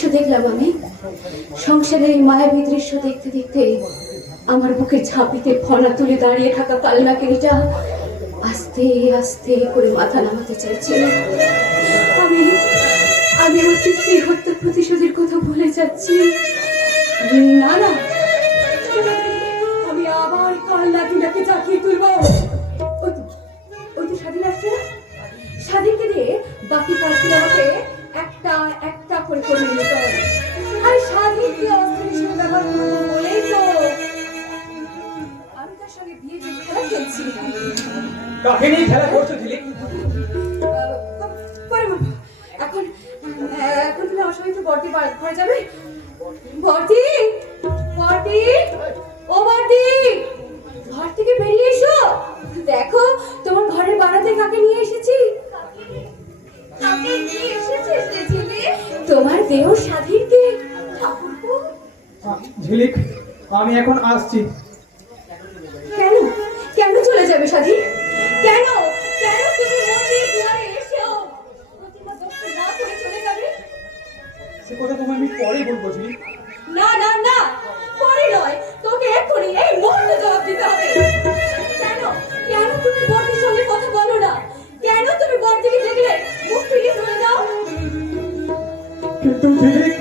দৃশ্য দেখলাম আমি। সংসারের এই মায়াবী দৃশ্য দেখতে দেখতে আমার বুকের ঝাঁপিতে ফনা তুলে দাঁড়িয়ে থাকা কালনাকিনীটা আস্তে আস্তে করে মাথা নামাতে চাইছে। আমি আমি আমার পিতৃ হত্যার প্রতিশোধের কথা ভুলে যাচ্ছি। না না, আমি আবার কালনাকিনীকে জাগিয়ে তুলব। ওই তো স্বাধীন আসছে না, স্বাধীনকে দিয়ে বাকি কাজগুলো আমাকে একটা একটা করে করে নিতে হবে। আর স্বাধীনকে অস্ত্র হিসেবে ব্যবহার করবো বলেই তো আমি তার সঙ্গে বিয়ে খেলা খেলছি। কাকে নিয়ে খেলা করছো ঝিলিক? এখন এখন তুমি আমার সঙ্গে একটু বর্তি ঘরে যাবে। বর্তি, বর্তি, ও বর্তি, ঘর থেকে বেরিয়ে এসো। দেখো তোমার ঘরের বারান্দায় কাকে নিয়ে এসেছি। তোমার দেহ স্বাধীনকে। ঝিলিক, আমি এখন আসছি। কেন কেন চলে যাবে স্বাধীন? কেন কেন তুমি মন্দির দুয়ারে এসেও প্রতিমা দর্শন না করে চলে যাবে? সে কথা তোমায় আমি পরে বলবো ঝিলিক। না না না, পরে নয়, তোকে এক্ষুনি এই মুহূর্তে জবাব দিতে হবে। কেন কেন তুমি বর্তির সঙ্গে কথা বলো না? কেন তুমি বর্তিকে দেখলে মুখ ফিরিয়ে চলে যাও? কিন্তু ঝিলিক,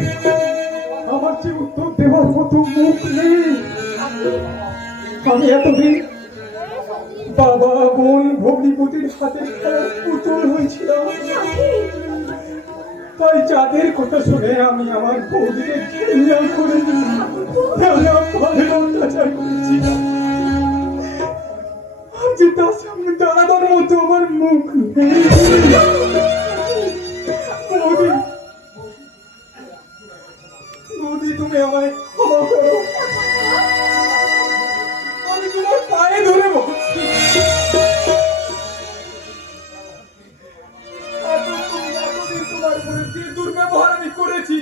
আমার যে উত্তর দেওয়ার মতো মুখ নেই। আমি এতদিন বাবা, বোন, ভগ্নিপতির হাতে পুতুল হয়েছিলাম। তাই যাদের কথা শুনে আমি আমার বৌদিকে ঘৃণা করে অত্যাচার করেছিলাম, আজ তার সামনে দাঁড়াবার মতো আমার মুখ নেই। বৌদি, বৌদি, তুমি আমায় ক্ষমা করো। আমি তোমার পায়ে ধরে বলছি, এতদিন তোমার উপরে যে দুর্ব্যবহার আমি করেছি,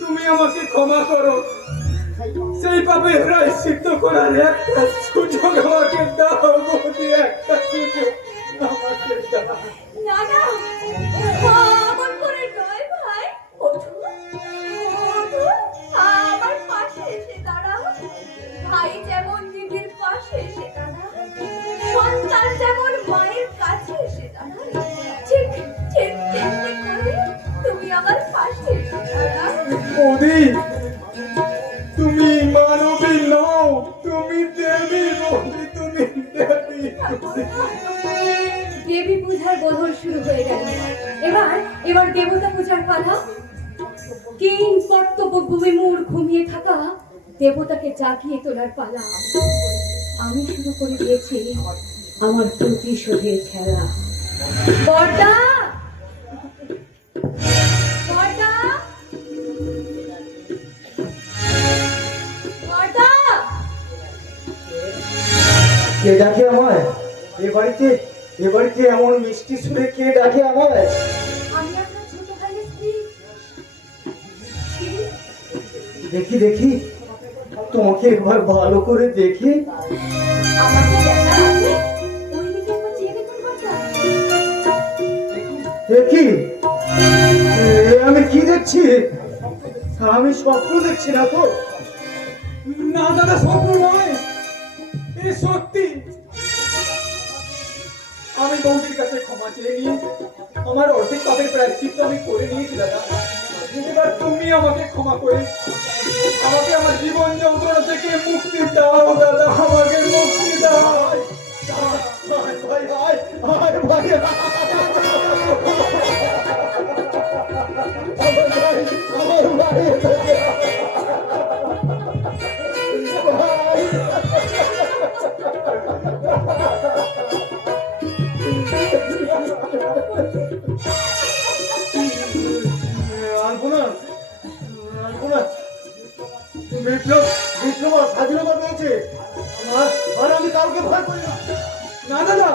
তুমি আমাকে ক্ষমা করো। সেই পাপের প্রায়শ্চিত্ত করার একটা সুযোগ আমাকে দাও বৌদি, একটা সুযোগ আমাকে দাও। না না, আমার করে নয় ভাই, ওঠো ওঠো, আমার পাশে এসে দাঁড়াও। ভাই যেমন দিদির পাশে এসে দাঁড়ায়, সন্তান যেমন মায়ের কাছে এসে দাঁড়ায়, ঠিক ঠিক তেমনি করে তুমি আমার পাশে এসে দাঁড়াও। বৌদি, তুমি মানবী নও, তুমি দেবী। বৌদি, তুমি দেবী। দেবী পূজার বদল শুরু হয়ে গেল। এবার দেবতা পূজার পালা। কিং কর্তব্য বিমূঢ় ঘুমিয়ে থাকা দেবতাকে জাগিয়ে তোলার পালা। আমি শুরু করে দিয়েছি আমার প্রতিশোধের খেলা। বর্দা, বর্দা, বর্দা। কে ডাকে আমায়? এ বাড়িতে এমন মিষ্টি সুরে কে ডাকে আমায়? আমি আপনার ছোট ভাইয়ের স্ত্রী। দেখি দেখি, তোমাকে একবার ভালো করে দেখি। আমাকে দেখা আছে, ওই দিকে একবার চেয়ে দেখুন বর্দা। দেখি, আমি কি দেখছি? আমি স্বপ্ন দেখছি না তো? না দাদা, স্বপ্ন নয়, এ সত্যি। আমি বৌদির কাছে ক্ষমা চেয়ে নিয়ে আমার অর্ধেক পাপের প্রায়শ্চিত্ত আমি করে নিয়েছি দাদা। এবার তুমি আমাকে ক্ষমা করে আমাকে আমার জীবন যন্ত্রণা থেকে মুক্তি দাও দাদা, আমাকে মুক্তি দাও। ভাই ভাই ভাই ভাই ভাই, বিপ্লব স্বাধীনতা পেয়েছে, আর আমি কাউকে ভয় করি না। না দাদা,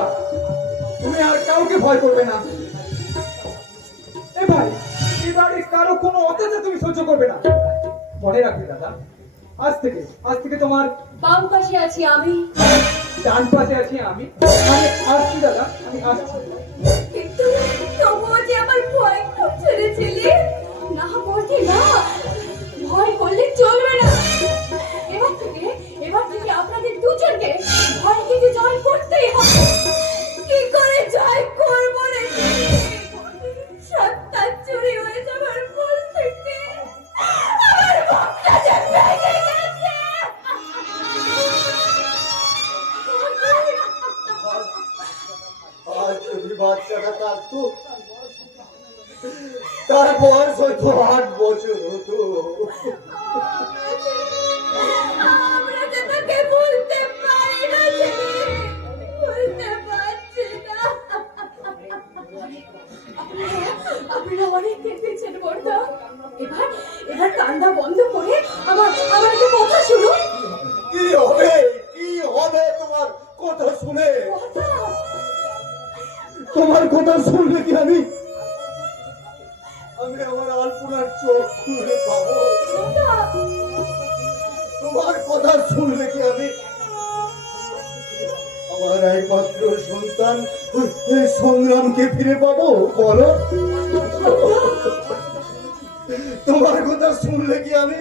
তুমি আর কাউকে ভয় করবে না। এবারে কারো কোনো অত্যাচার তুমি সহ্য করবে না। মনে রাখবে দাদা, আজ থেকে তোমার বাম পাশে আছি আমি, ডান পাশে আছি আমি। আমি আসছি দাদা, আমি আসছি। কিন্তু তবুও যে আমার ভয় খুব ছেড়েছিলি না। তার বয়স হয়তো 8 বছর হতো। আমরা যে তাকে বলতে পারি না যে, বলতে পারছি না। আপনারা অনেক কেঁদেছেন বর্দা। এবার এবার কান্না বন্ধ করে আমার একটা কথা শুনুন। কি হবে, কি হবে তোমার কথা শুনে? কথা তোমার কথা শুনলে কি আমি আমার আলপনার চোখ খুলে পাবো? কথা তোমার কথা শুনলে কি আমি আমার একমাত্র সন্তান ওই সংগ্রামকে ফিরে পাবো? বলো, তোমার কথা শুনলে কি আমি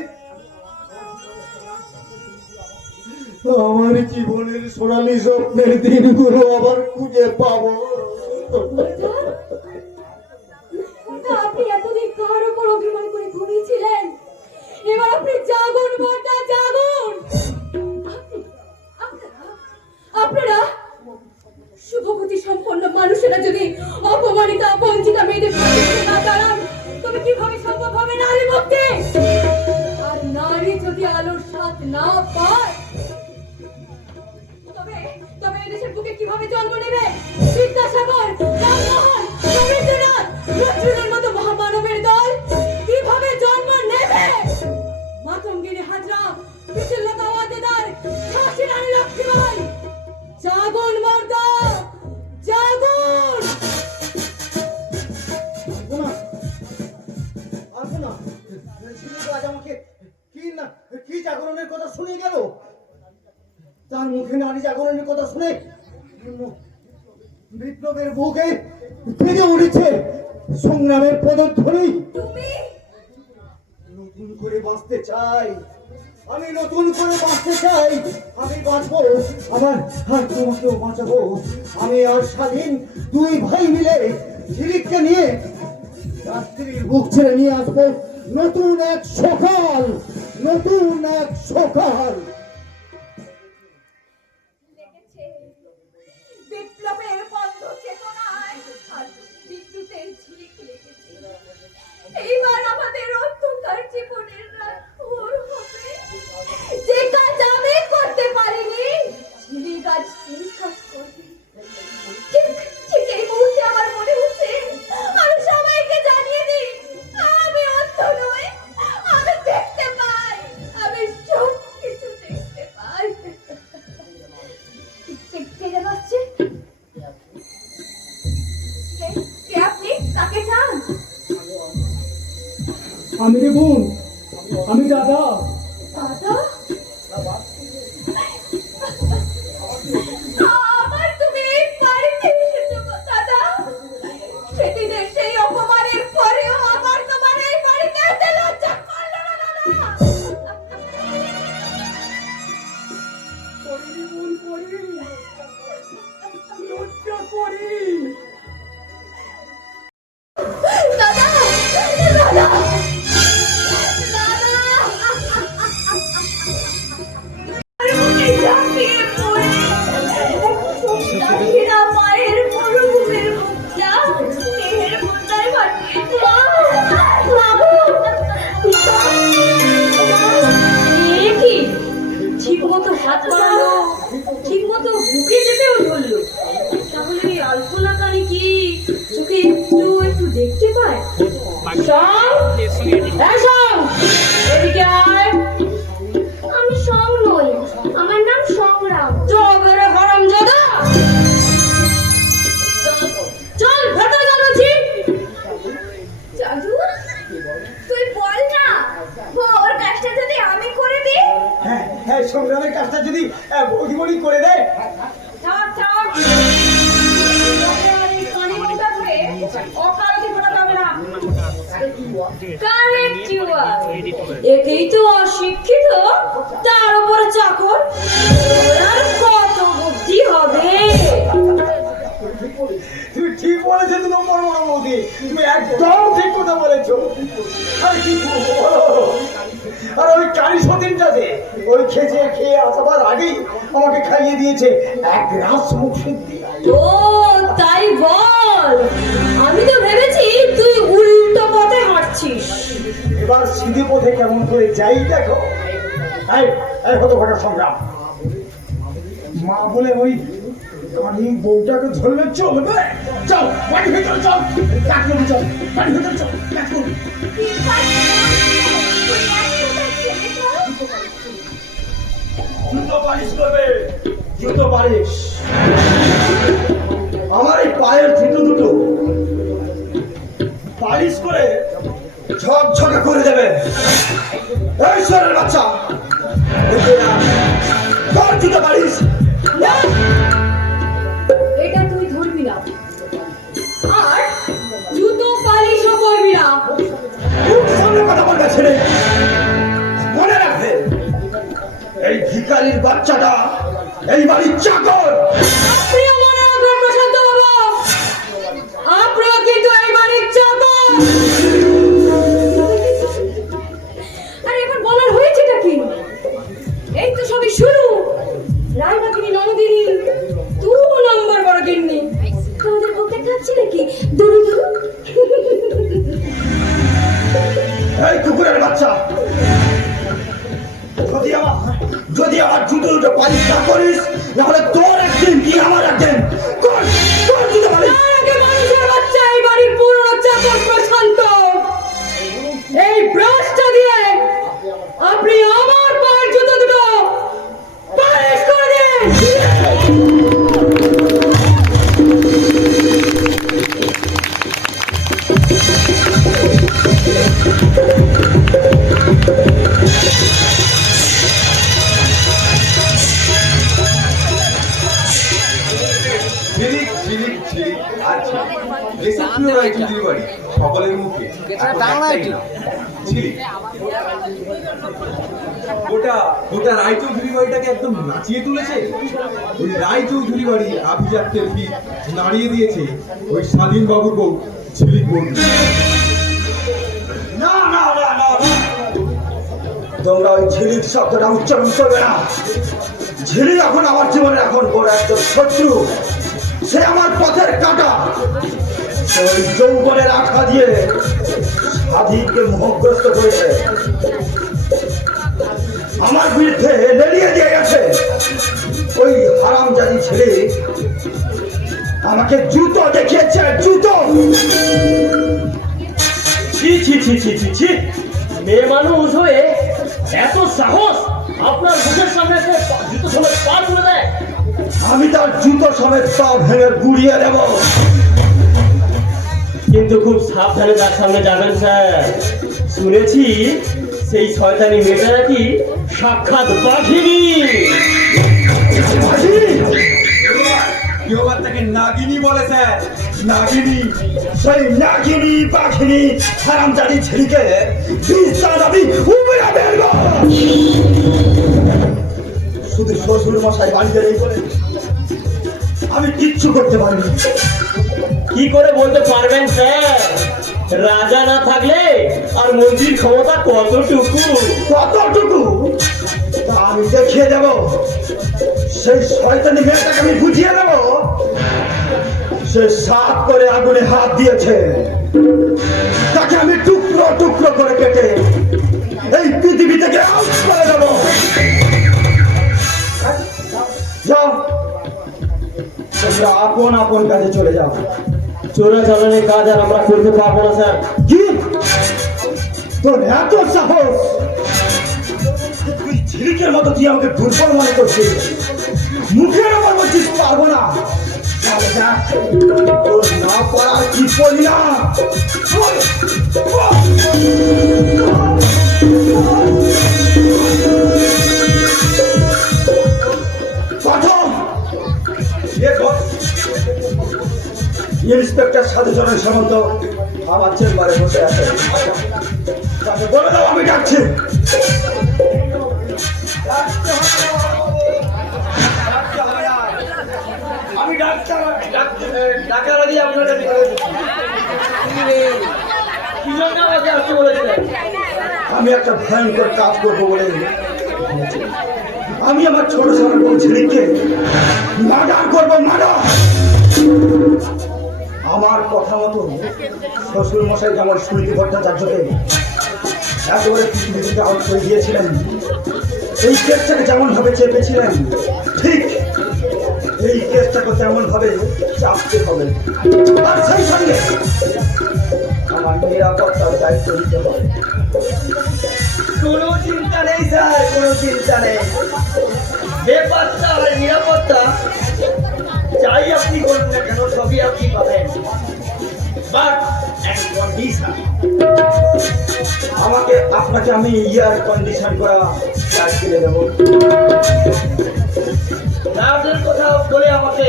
আমার জীবনের সোনালী স্বপ্নের দিনগুলো আবার খুঁজে পাবো? আপনি এতদিন কার উপর অভিমান করে ঘুমিয়েছিলেন? এবার আপনি জাগুন বর্দা, জাগুন। আপনারা শুভবুদ্ধি সম্পন্ন মানুষেরা যদি অপমানিত বঞ্চিত মেয়েদের পাশে না দাঁড়ান, তবে কিভাবে সম্ভব হবে নারী মুক্তি? আর নারী যদি আলোর স্বাদ না পায়, তবে তবে এদেশের বুকে কিভাবে জন্ম নেবে? বিদ্যাসাগর, রামমোহন, রবীন্দ্রনাথ, নজরুলের মতো মহামানবের দল কিভাবে জন্ম নেবে? মাতঙ্গিনী হাজরা, বিশালতা ওয়াদেদার, ঝাঁসি রানী লক্ষ্মীবাই, জাগুন মর্দা, জাগুন। আলপনা, ঝিনুক আজ আমাকে কি জাগরণের কথা শুনে গেল? তার মুখে নারী জাগরণের কথা শুনে বিপ্লবের বুকে ফিরে উঠেছে সংগ্রামের পদধ্বনি। তুমি নতুন করে বাঁচতে চাই, আমি নতুন করে বাঁচতে চাই। আমি বাঁচবো, আর তোমাকেও বাঁচাবো। আমি আর স্বাধীন দুই ভাই মিলে ঝিলিককে নিয়ে রাত্রির বুক ছেড়ে নিয়ে আসবো নতুন এক সকাল, নতুন এক সকাল। লেগেছে বিপ্লবের বন্ধ চেতনায়, আর বিদ্যুতের ঝিলিক লেগেছে। এইবার আমাদের অন্ধকার জীবনের রাত ভোর হবে। যে কাজ আমি করতে পারিনি, ঝিলিক আজ সেই কাজ করবে। ঠিক ঠিক এই মুহূর্তে আমার মনে হচ্ছে আমি সবাইকে জানিয়ে দিই, আমি অন্ধ নই, আমি দেখতে পাই, আমি সব কিছু দেখতে পাই। কে যেন আসছে? কে আপনি? কাকে চান? আমি রে বোন, আমি দাদা। দাদা? আবার তুমি এই বাড়িতে এসেছো গো দাদা? সেদিনের সেই অপমানের পরেও আবার তোমার এই বাড়িতে এসে লজ্জা করলো না দাদা? করি রে বোন, করি, লজ্জা করি। দাদা! দাদা! মায়ের মরুভূমির মুখটা দেহের মুদ্রায় ভাটিয়ে ঠিক মতো হাত বাড়ালো, ঠিক মতো বুকে যেতেও ধরলো। তাহলে এই আলপনা কানে কি চোখে একটু একটু দেখতে পায়? এদিকে আয়। আমি সং নই, আমার নাম সংগ্রাম। জগরে হারামজাদা, চল ভেতরে চল বলছি। জাদু, তুই বল না, ওর কাজটা যদি আমি করে দিই। হ্যাঁ, সংগ্রামের কাজটা যদি বৌদিমণি করে দেয়। থাক থাক, এই কানে মোটা করে অকারণে করা যাবে না। Correct you are. একেই তো অশিক্ষিত, তার উপর চাকর, ওর কত বুদ্ধি হবে? তুমি ঠিক বলেছো তো নম্বর বড় বৌদি, তুমি একদম ঠিক কথা বলেছো। আর কি বলো, আর ওই কারি সতীনটা যে ওই খেয়ে আসাবার আগেই আমাকে খাইয়ে দিয়েছে এক গ্লাস মুখ সিদ্ধি। ও তাই বল, আমি তো ভেবেছি তুই মধ্যে কেমন করে যাই দেখো। এই এই হতো ঘটা সংগ্রাম, মা বলে ওই কানি বউটাকে ধরলে চলবে? চল বাড়ি ভেতরে চল, কাজ করবি, চল বাড়ি ভেতরে চল, কাজ করবি। জুতো পালিশ করবে, জুতো পালিশ। আমার এই পায়ের জুতো দুটো পালিশ করে ঝকঝকে করে দেবে। এই শ্বরের বাচ্চা, তোর জুতো পালিশ। এটা তুই ধরবি না, আর জুতো পালিশও করবি না। খুব সামনে কথা বলবে ছেলে, মনে রাখবে এই ভিখারির বাচ্চাটা এই বাড়ির চাকর। আপনিও মনে রাখবেন প্রশান্ত বাবু, আপনারা কিন্তু এই বাড়ির চাকর। আরে এখন বলার হয়েছেটা কি? এই তো সবই শুরু। রায়বাগিনী ননদিনী 2 নম্বর বড় গিন্নি তোমাদের বলতে খাচ্ছি নাকি? দুরু দুরু। এই কুকুরের বাচ্চা, যদি আমার জুতো দুটো পালিশ না করিস, তাহলে তোর একদিন কি আমার একদিন। তোর তোর জুতো পালিশ। তার আগে মানুষের বাচ্চা এই বাড়ির পুরনো চাকর প্রশান্ত, এই ব্রাশটা দিয়ে আপনি আমার পায়ের জুতো দুটো পালিশ করে দিন। ঝিলিক ঝিলিক ঝিলিক আর ঝিলিক, লেসেপ্রিয় রায়চৌধুরী বাড়ি সকলের মুখে ঝিলিক। গোটা রায়চৌধুরী বাড়িটাকে একদম নাচিয়ে তুলেছে। ওই রায়চৌধুরী বাড়ির আভিজাত্যের ভিত নাড়িয়ে দিয়েছে ওই স্বাধীন বাবুর বউ ঝিলিক বন্ধু। না না না না, তোমরা ওই ঝিলিক শব্দটা উচ্চারণ করবে না। ঝিলিক এখন আমার জীবনের এখন বড় একজন শত্রু। সে আমার পথের কাঁটা। ওই যৌবনের আঠা দিয়ে স্বাধীনকে মোহগ্রস্ত করেছে, আমার বিরুদ্ধে লেলিয়ে দিয়ে গেছে। ওই হারামজাদি ছেলে আমাকে জুতো দেখিয়েছে, জুতো। ছি ছি ছি ছি ছি ছি, মেয়ে মানুষ হয়ে এত সাহস! আপনার মুখের সামনে এসে জুতো সমেত পা তুলে দেয়। আমি তার জুতো সমেত পা ভেঙে গুড়িয়ে দেব। কিন্তু খুব সাবধানে তার সামনে যাবেন স্যার। শুনেছি সেই শয়তানি মেয়েটা নাকি সাক্ষাৎ বাঘিনী। কেউ আবার তাকে নাগিনী বলে স্যার, নাগিনী। সেই নাগিনী পাখিনি হারামজাদি ছেলেকে বিস্তার আমি উপরে বেরব। শুধু শ্বশুর মশাই বাড়িতে নেই বলে আমি কিচ্ছু করতে পারিনি। কি করে বলতে পারবেন স্যার? রাজা না থাকলে আর মন্ত্রীর ক্ষমতা কতটুকু? কতটুকু তা আমি দেখিয়ে দেব। সেই শয়তানি মেয়েটাকে আমি বুঝিয়ে দেব। সে সাত করে আগুনে হাত দিয়েছে, তাকে আমি টুকরো টুকরো করে কেটে এই পৃথিবী থেকে আউট করে দেব। যাও, তোমরা আপন আপন কাজে চলে যাও। চোরাচালানের কাজ আর আমরা করতে পারবো না স্যার। কি তোর এত সাহস? তুই ঝিলিকের মতো তুই আমাকে দুর্বল মনে করছিস, মুখের ওপর বলছিস পারবো না। তাহলে দেখ তোর না পারার কি পরিণাম। প্রথম ইন্সপেক্টর সাধুচরণ সামন্ত আমার চেম্বারে বসে আছে। তাকে বলে দাও আমি ডাকছি। আমি ডাক্তার, ডাকার আগে আপনারা আমি একটা ভয়ঙ্কর কাজ করবো বলে আমি আমার ছোট ছোট ছেলেকে মার্ডার করবো, মার্ডার। আমার কথা মতো শ্বশুর মশাই যেমন সুনীতি ভট্টাচার্যকে একেবারে পৃথিবীতে আউট করে দিয়েছিলেন। এই কেসটাকে যেমন ভাবে চেপেছিলেন, ঠিক এই কেসটাকে তেমন ভাবে চাপতে হবে। আর সেই সঙ্গে আমার নিরাপত্তার দায়িত্ব নিতে হবে। কোনো চিন্তা নেই স্যার, কোনো চিন্তা নেই। বেপাত্তা আর নিরাপত্তা যাই আপনি করুন না কেন, সবই আপনি পাবেন। বাট এক কন্ডিশন, আপনাকে আমি ইয়ার কন্ডিশন করা চার্জ করে দেবো। রাতের কথা বলে আমাকে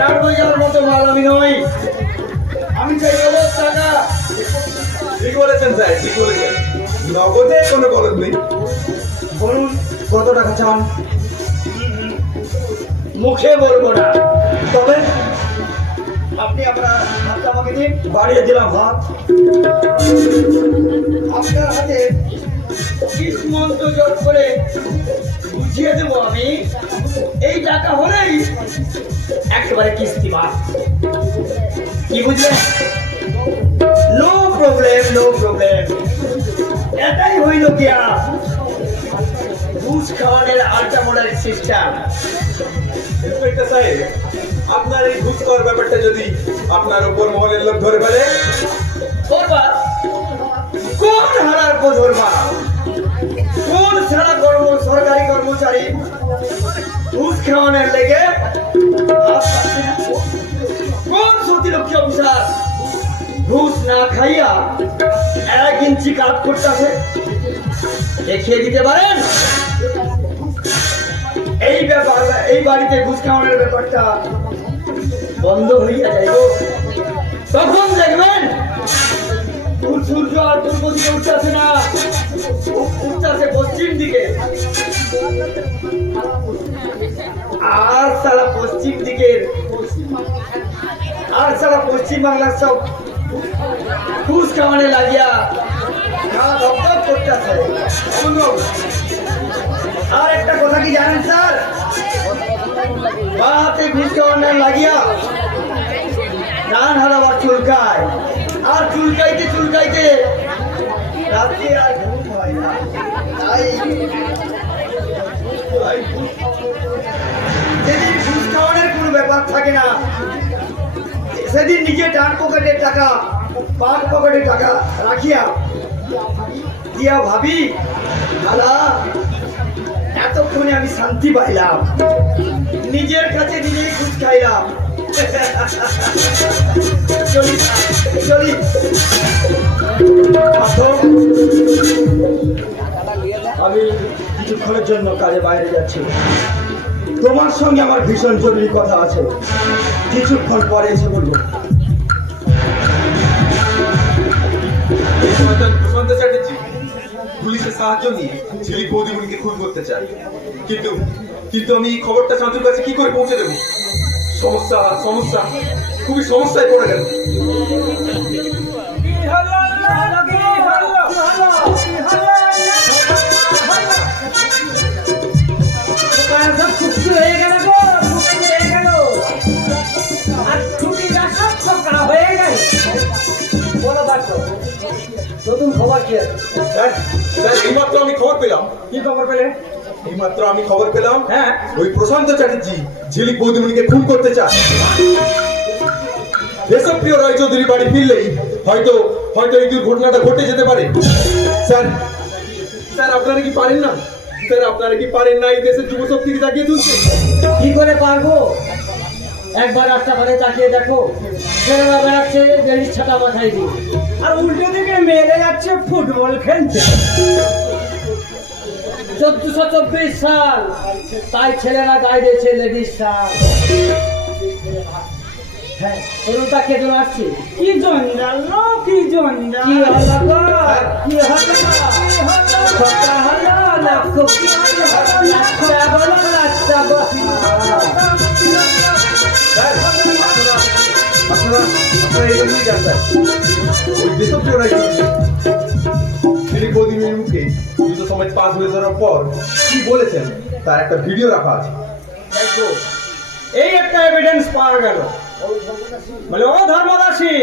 রাত হয়ে যাওয়ার মতো মাল আমি নই। আমি চাই নগদ টাকা। ঠিক বলেছেন স্যার, ঠিক বলেছেন। নগদে কোনো গরজ নেই। বলুন কত টাকা চান? মুখে বলবো না, তবে আপনি আপনার হাতটা আমাকে দিন। বাড়িয়ে দিলাম হাত। আপনার হাতে কিসমন্ত জোর করে বুঝিয়ে দেবো আমি। এই টাকা হলেই একেবারে কিস্তি মাফ। কি বুঝলেন? No problem, no problem. এটাই হইল গিয়া ঘুষ খাওয়ানোর আড্ডা মোড়ার সিস্টেম। ইন্সপেক্টর সাহেব, আপনার এই ঘুষ খাওয়ার ব্যাপারটা যদি আপনার উপর মহলের লোক ধরে ফেলে, ধরবা? কোন হারার পো ধরবা? কোন সারা সরকারি কর্মচারী ঘুষ খাওয়ানোর লেগে হাত পাচ্ছে না? কোন সতীলক্ষ্মী অফিসার ঘুষ না খাইয়া 1 ইঞ্চি কাজ করতেছে? দেখিয়ে দিতে পারেন? এই ব্যাপার, এই বাড়িতে ঘুষ খাওয়ানোর ব্যাপারটা বন্ধ হইয়া যাইব। তখন দেখবেন সূর্য আর পূর্ব দিকে উঠতেছে না, উঠতেছে পশ্চিম দিকে। আর সারা পশ্চিম দিকের পশ্চিম বাংলার সব ঘুষ খাওয়ানে লাগিয়া ধপ করতেছে। আর একটা কথা কি জানেন স্যার? বাতে ঘুষ খাওয়ানে লাগিয়া ডান হারাবার চুলকায়, আর চুলকাইতে রাত্রে আর ঘুম হয় না। যেদিন ঘুষ খাওয়ানোর কোনো ব্যাপার থাকে না, সেদিন নিজে ডান পকেটের টাকা বাম পকেটে টাকা রাখিয়া দিয়া ভাবি, দাদা এতক্ষণে আমি শান্তি পাইলাম, নিজের কাছে নিজেই ঘুষ খাইলাম। চলি আমি কিছুক্ষণের জন্য কাজে বাইরে যাচ্ছি। তোমার সঙ্গে আমার ভীষণ জরুরি কথা আছে, কিছুক্ষণ পরে এসে বলবো। প্রশান্ত চ্যাটার্জি পুলিশের সাহায্য নিয়ে ছেলে বৌদিমণিকে খুন করতে চায়, কিন্তু আমি এই খবরটা শান্তুর কাছে কি করে পৌঁছে দেবো? সমস্যা খুবই সমস্যায় পড়ে গেল। নতুন খবর কি আছে? স্যার এইমাত্র আমি খবর পেলাম। কি খবর পেলে? এইমাত্র আমি খবর পেলাম, হ্যাঁ, ওই প্রশান্ত চ্যাটার্জি ঝিলিক বৌদিমণিকে খুন করতে চায়। দেশপ্রিয় রায়চৌধুরী বাড়ি ফিরলেই হয়তো এই দুর্ঘটনাটা ঘটে যেতে পারে। স্যার আপনারা কি পারেন না? স্যার আপনারা কি পারেন না এই দেশের যুব শক্তিকে জাগিয়ে তুলতে? কি করে পারবো? একবার রাস্তা পারে তাকিয়ে দেখো, ছেলেরা বেড়াচ্ছে বেরির ছাতা মাথায় দিয়ে, আর উল্টো দিকে মেয়েরা যাচ্ছে ফুটবল খেলতে। 1424 সাল, তাই ছেলেরা গায়ে দিয়েছে লেডিস শার্ট। হ্যাঁ, তরুণ তাকিয়ে তো আসছে। কি জঞ্জাল, কি জঞ্জাল, কি হলো কি হলো কথা হলো না, খুব কি হলো, লাচ্ছা বলো লাচ্ছা বলো। আপনারা এই জন্যই জানতেন ওই দেশপ্রিয় রায়চৌধুরী ঝিলিক বৌদিমণির মুখে যুদ্ধ সমাজ পাস হয়ে যাওয়ার পর কি বলেছেন তার একটা ভিডিও রাখা আছে। এই একটা এভিডেন্স পাওয়া গেল। বলে ও ধর্মদাসী,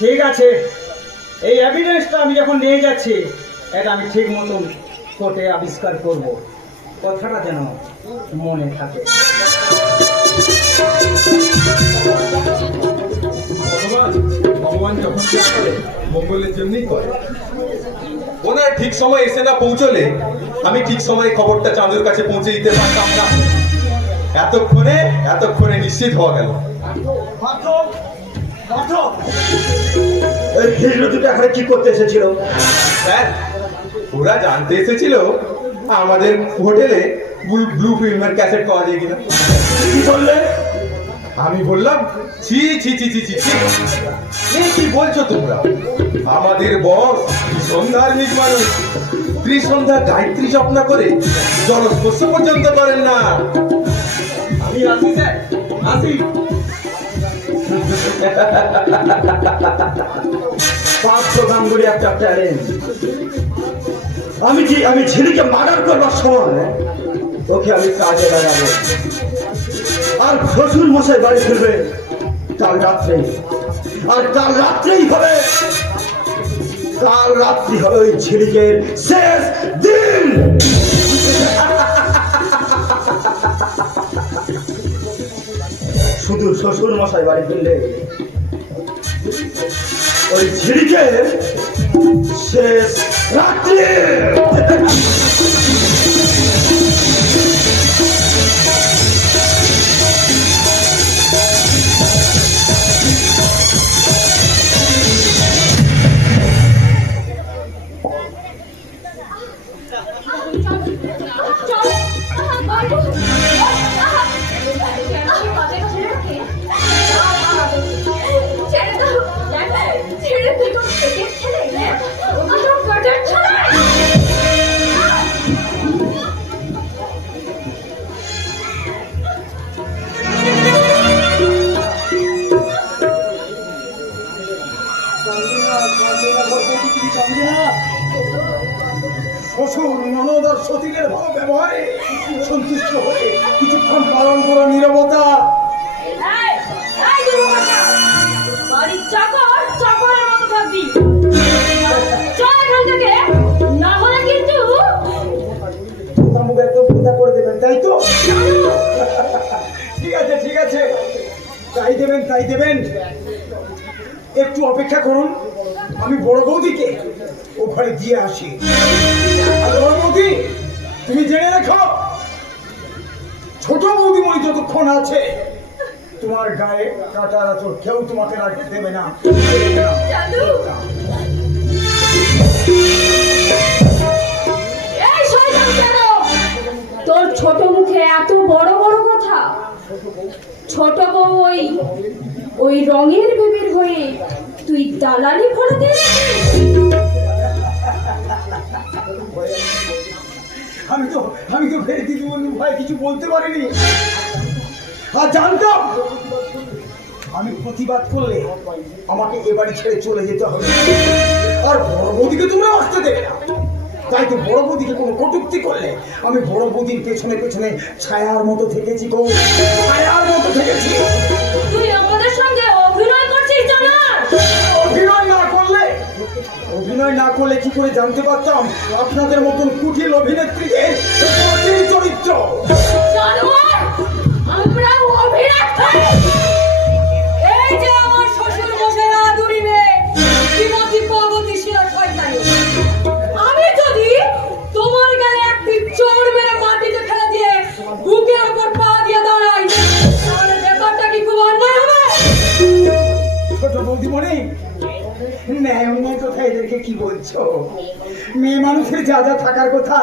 ঠিক আছে এই এভিডেন্সটা আমি যখন নিয়ে যাচ্ছি এটা আমি ঠিক মতন কোর্টে আবিষ্কার করব, কথাটা যেন মনে থাকে। ভগবান ভগবান যখন যা করে মঙ্গলের জন্যই করে। ওনার ঠিক সময় এসে না পৌঁছলে আমি ঠিক সময়ে খবরটা চাঁদুর কাছে পৌঁছে দিতে পারতাম না। এতক্ষণে নিশ্চিত হওয়া গেল। এই হিরো দুটো এখানে কি করতে এসেছিল? স্যার, ওরা জানতে এসেছিল আমাদের হোটেলে ব্লু ফিল্মের ক্যাসেট পাওয়া যায় কিনা। কি বললে? আমি বললাম, ছি ছি ছি ছি ছি ছি, এই কি বলছো তোমরা? আমাদের বস ভীষণ ধার্মিক মানুষ, ত্রিসন্ধ্যা গায়ত্রী জপনা করে জলস্পর্শ পর্যন্ত করেন না। আমি আসি স্যার, আসি। পার্থ গাঙ্গুলি একটা ট্যালেন্ট। আমি ছেলেকে মার্ডার করবার সময় ওকে আমি কাজে লাগাবো, আর শ্বশুর মশাই বাড়ি ফিরবে কাল রাত্রে, আর কাল রাত্রেই হবে, কাল রাত্রি হবে ওই ছেলেকের শেষ দিন। শুধু শ্বশুর মশাই বাড়ি ফিরলে ওই ঝিড়িকে শেষ রাত্রি। শ্বশুর ননদ আর সতীনের ভালো ব্যবহারে সন্তুষ্ট হয়ে কিছুক্ষণ পালন করো নীরবতা। বাড়ির চাকর চাকরের মতো থাকবি। চল এখান থেকে, না হলে কিন্তু মুখ একদম পূজা করে দেবেন, তাই তো? ঠিক আছে, তাই দেবেন। একটু অপেক্ষা করুন, আমি বড় বৌদিকে ওখানে দিয়ে আসি। আর বড় বৌদি, তুমি জেনে রেখো, ছোট বৌদিমণি যতক্ষণ আছে তোমার গায়ে কাটার আঁচড় কেউ তোমাকে রাখতে দেবে না। চালু। এই শয়তান কেন? তোর ছোট মুখে এত বড় বড় কথা। ছোট বউ ওই রঙের বেবির হয়ে তুই দালালি ভরাতে আমি তো ফের দিদিমণি ভয় কিছু বলতে পারিনি। আর জানতাম আমি প্রতিবাদ করলে আমাকে এ বাড়ি ছেড়ে চলে যেতে হবে, আর বড় বৌদিকে তোমরা আসতে দেবে না। তাই তো বড় বৌদিকে কোনো কটূক্তি করলে আমি বড় বৌদির পেছনে পেছনে ছায়ার মতো থেকেছি গো, ছায়ার মতো থেকেছি। তুই আমাদের সঙ্গে অভিনয় করছিস জানার? অভিনয় না করলে কি করে জানতে পারতাম আপনাদের মতন কুটিল অভিনেত্রীদের চরিত্র? জানোয়ার, আমরা অভিনয় করি। এই যে আমার শ্বশুর মশাই আদুরি মেয়ে শ্রীমতী প্রগতিশীলা শয়তানি, আমি যদি তোমার গালে একটি চড় মেরে মাটিতে ফেলে দিয়ে বুকের উপর পা দিয়ে দাঁড়াই, তাহলে ব্যাপারটা কি খুব অন্যায় হবে? ছোট বৌদিমণি, ন্যায় অন্যায় কথা এদেরকে কি বলছো? মেয়ে মানুষের যা যা থাকার কথা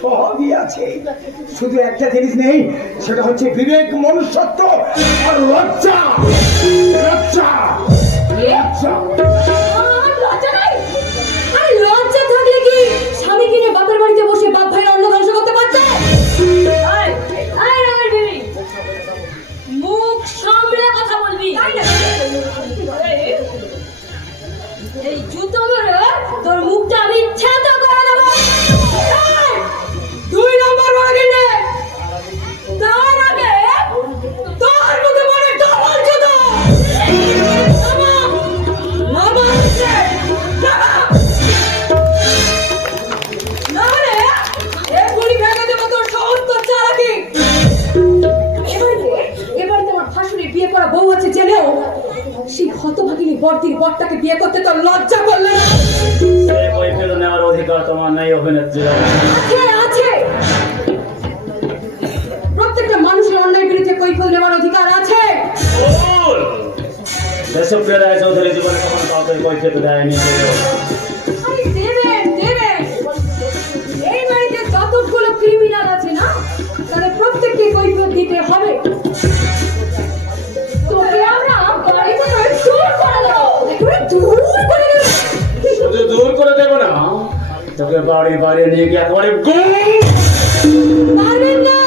সবই আছে, শুধু একটা জিনিস নেই, সেটা হচ্ছে বিবেক, মনুষ্যত্ব আর লজ্জা। লজ্জা লজ্জা নাই? আরে লজ্জা থাকলে কি স্বামী কিনে বাপের বাড়িতে বসে বাপ ভাইয়ের অন্ন ধ্বংস করতে পারতে? মুখ সামলে কথা বলবি, তাই না? এই জুতো মেরে তোর মুখটা আমি ছেঁদা করে দেবো। 2 নম্বর বাগিনে তার আগে তোর মুখে পড়ে ডবল জুতো। মামা বরটাকে বিয়ে করতে তো লজ্জা করলে না? সেই কৈফিয়ত নেওয়ার অধিকার তোমার নেই অভিনেত্রী। আছে আছে, প্রত্যেকটা মানুষের অন্যায় বিরুদ্ধে কৈফিয়ত নেওয়ার অধিকার আছে। ভুল। দেশপ্রিয় রায়চৌধুরী জীবনে কখনো কাউকে কৈফিয়ত দেয়নি। আরে দেবেন দেবেন, এই বাড়িতে যতগুলো ক্রিমিনাল আছে না, তাদের প্রত্যেককে কৈফিয়ত দিতে হবে। তোকে আমরা বাড়ি থেকে দূর করে দেবো, একেবারে দূর করে দেবো। শুধু দূর করে দেবো না, তোকে বাড়ি বাড়ি নিয়ে গিয়ে একেবারে গুম। পারবেন না,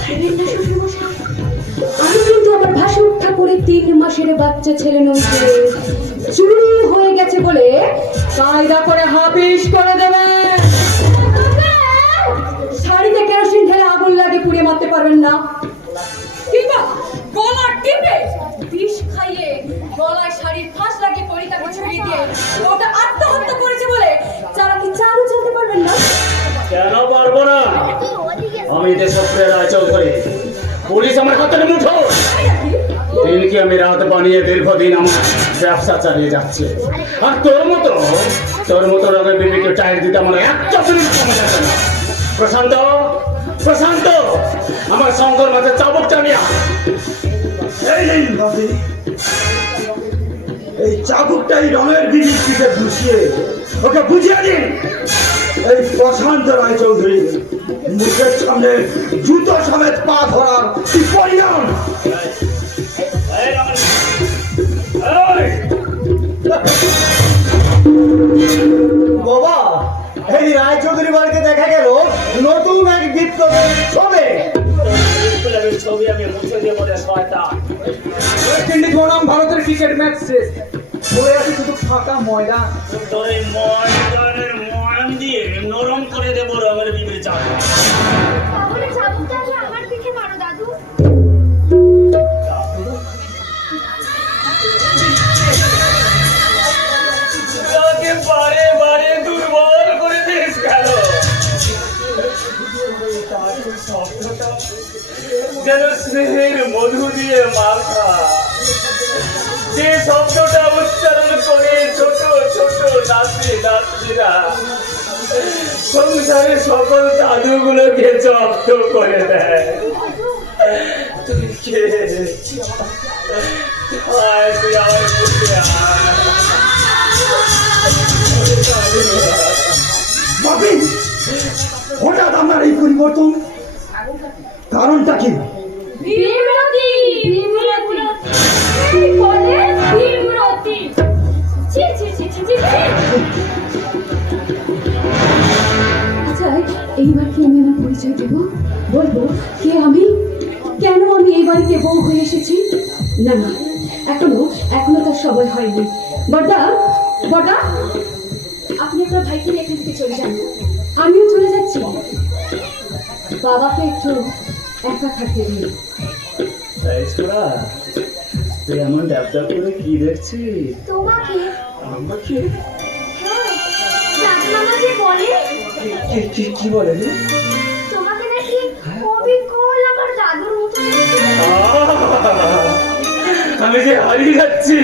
পারবেন না শ্বশুরমশাই। আমি কিন্তু আমার ভাসুর ঠাকুরের 3 মাসের বাচ্চা ছেলে নই যে চুরি হয়ে গেছে বলে কায়দা করে হাফিস করে দেবে। শাড়িতে কেরোসিন ঢেলে আগুন লাগে পুড়িয়ে মারতে পারবেন না, কিংবা গলা টিপে বিষ খাইয়ে গলায় শাড়ির ফাঁস লাগিয়ে পরিতাকে ছুরি দিয়ে ওটা আত্মহত্যা করেছে বলে যারা কি চালু চলতে পারবেন না। কেন পারবো না? আমি দেশপ্রিয় রায়চৌধুরী, পুলিশ আমার হাতের মুঠো। দিনকে আমি রাত বানিয়ে দীর্ঘদিন আমার ব্যবসা চালিয়ে যাচ্ছে। আর তোর মতো রোগের বিবিকে টাইট দিতে আমার একটা মিনিট সময় লাগে না। প্রশান্ত, প্রশান্ত, আমার সঙ্গের মাঝে চাবুক টানিয়া। এই ভাবি, এই চাবুকটাই রঙের বিড়ির পিঠে ঘুষিয়ে ওকে বুঝিয়ে দিন। এই প্রশান্ত রায়চৌধুরী মুখের সামনে জুতো সমেত পা ধরার কি পরিণাম। বাবা, এই রায়চৌধুরী বাড়িতে দেখা গেল নতুন এক বিপ্লবের ছবি। ছবি আমি মুছে দিয়ে বলে শয়তান। ওয়েস্ট ইন্ডিজ বনাম ভারতের ক্রিকেট ম্যাচ শেষ, পড়ে আছে শুধু ফাঁকা ময়দান। তোর এই ময়দানের ময়ন দিয়ে নরম করে দেবো রঙের বিবির চাবুক। তাহলে চাবুকটা কি আমার পিঠে মারো দাদু? তোকে বারে বারে দুর্বল করে দিস কেন? যেন স্নেহের মধু দিয়ে মাখা, যে শব্দটা উচ্চারণ করে ছোট ছোট নাতনিরা সংসারের সকল দাদুগুলোকে জব্দ করে দেয়। তুই কে? আয় তুই আমার বুকে আয়। ভাবি, হঠাৎ আমার এই পরিবর্তন, কারণটা কি? বিমরতি, বিমরতি, কি বলে বিমরতি? ছি ছি ছি ছি ছি। আচ্ছা, এইবার কি আমি আমার পরিচয় দেব? বলবো কে আমি, কেন আমি এই বাড়িতে বউ হয়ে এসেছি? না না, এখনো তার সময় হয়নি। বড়দা, বড়দা, আপনি আপনার ভাইকে নিয়ে এখান থেকে চলে যান, আমিও চলে যাচ্ছি। বাবাকে একটু একা থাকতে দিন। তাই ছোড়া, তুই এমন ডাবডাব করে কি দেখছিস? তোমাকে আমাকে? হ্যাঁ, দাদু মামা যে বলে কি বলে রে? তোমাকে নাকি অবিকল আমার দাদুর মতো দেখতে। আমি যে হারিয়ে যাচ্ছি,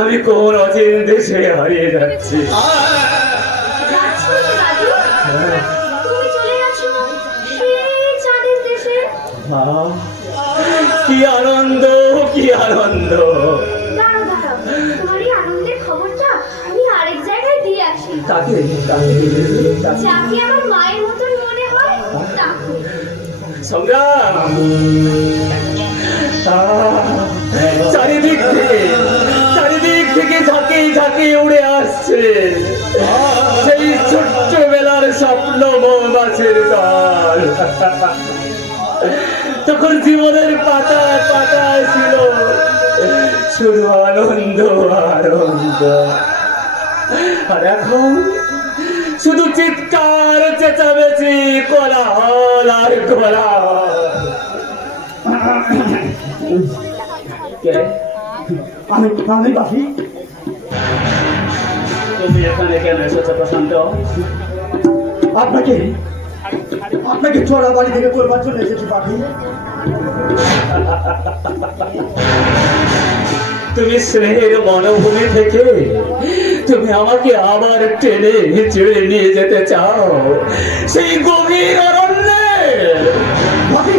আমি কোন অচেন দেশে হারিয়ে যাচ্ছি। যাচ্ছো তো দাদু? তুমি চলে যাচ্ছো সেই চাঁদের দেশে। আহ, কি আনন্দ, কি আনন্দ। দাঁড়াও দাঁড়াও, তোমার এই আনন্দের খবরটা আমি আরেক জায়গায় দিয়ে আসি। তাকে যাকে আমার মায়ের মতন মনে হয় তাকে। সংগ্রাম, চারিদিক থেকে ঝাঁকে ঝাঁকে উড়ে আসছে সেই ছোট্টবেলার স্বপ্ন মৌমাছির দল। তখন জীবনের পাতায় পাতায় ছিল শুধু আনন্দ আনন্দ, আর এখন শুধু চিৎকার চেঁচামেচি, কোলাহল আর কোলাহল। কে? আমি বাকি তুমি এখানে কেন এসেছো প্রশান্ত? আপনাকে চোরা বাড়ি থেকে করবার জন্য এসেছি পাখি। তুমি স্নেহের মনোভূমি থেকে তুমি আমাকে আবার টেনে হিচড়ে নিয়ে যেতে চাও সেই গভীর অরণ্যে। ভাবি,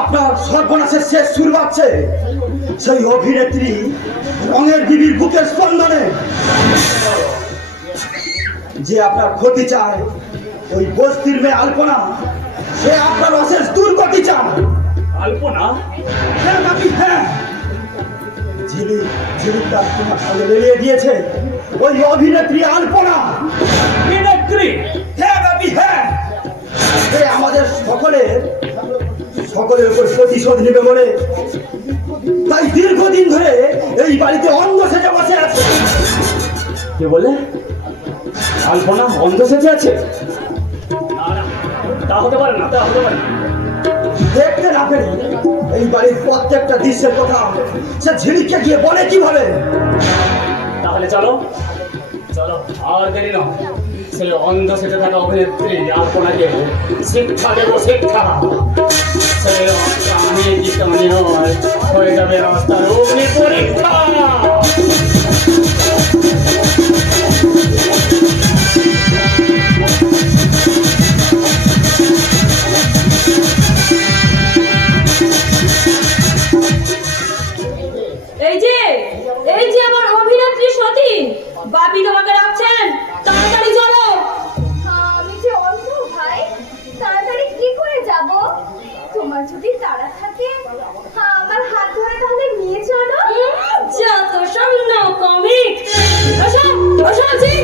আপনার সর্বনাশের শেষ সুর বাজছে সেই অভিনেত্রী রঙের বিবির বুকের স্পন্দনে। যে আপনার ক্ষতি চায় ওই বস্তির মেয়ে আলপনা, সে আপনার অশেষ দুর্গতি চায়। আলপনা? হ্যাঁ ভাবি, হ্যাঁ। ঝিলিকটা তোমার সঙ্গে মিলিয়ে দিয়েছে ওই অভিনেত্রী আলপনা। অভিনেত্রী? হ্যাঁ ভাবি, হ্যাঁ। সে আমাদের সকলের উপর প্রতিশোধ নেবে বলে তাই দীর্ঘদিন ধরে এই বাড়িতে অন্ধ সেজে বসে আছে। কে বলে? আলপনা অন্ধ সেজে আছে? না না, তা হতে পারে না, তা হতে পারে না। দেখতে না পেরে এই বাড়ির প্রত্যেকটা দৃশ্যের কথা সে ঝিলিককে গিয়ে বলে কিভাবে? তাহলে চলো চলো, আর দেরি নয়, সেই অন্ধ সেজে থাকা অভিনেত্রী আলপনাকে শিক্ষা দেবো, শিক্ষা। সেই আমি কি কামনি নয়, হয়ে যাবে রাস্তার অগ্নি পরীক্ষা। এই যে আমার অভিনেত্রী সতী, বাপি তোমাকে রাখছেন, তাড়াতাড়ি চলো। আমি যে অন্ধ ভাই, তাড়াতাড়ি কি করে যাব? তোমার যদি তাড়া থাকে আমার হাত ধরে তাহলে নিয়ে চলো। যত সব নকমিক, আসো আসো আছি।